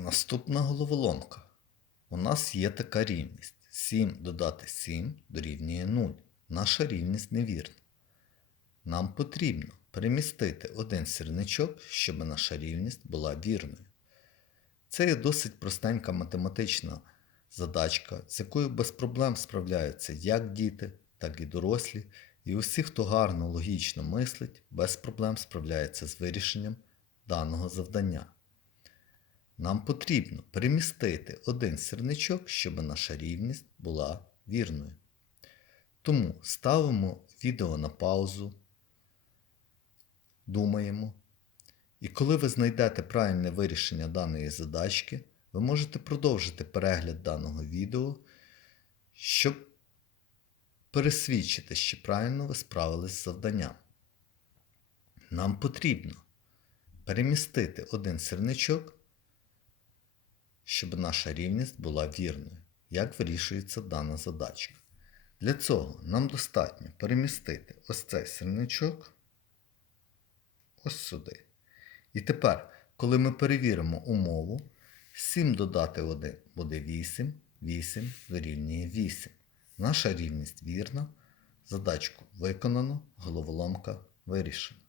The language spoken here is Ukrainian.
Наступна головоломка. У нас є така рівність. 7 додати 7 дорівнює 0. Наша рівність невірна. Нам потрібно перемістити один сірничок, щоб наша рівність була вірною. Це є досить простенька математична задачка, з якою без проблем справляються як діти, так і дорослі. І усі, хто гарно логічно мислить, без проблем справляється з вирішенням даного завдання. Нам потрібно перемістити один сірничок, щоб наша рівність була вірною. Тому ставимо відео на паузу, думаємо. І коли ви знайдете правильне вирішення даної задачки, ви можете продовжити перегляд даного відео, щоб пересвідчити, чи правильно ви справились з завданням. Нам потрібно перемістити один сірничок, щоб наша рівність була вірною, як вирішується дана задачка. Для цього нам достатньо перемістити ось цей сірничок ось сюди. І тепер, коли ми перевіримо умову, 7 додати 1 буде 8, 8 дорівнює 8. Наша рівність вірна, задачку виконано, головоломка вирішена.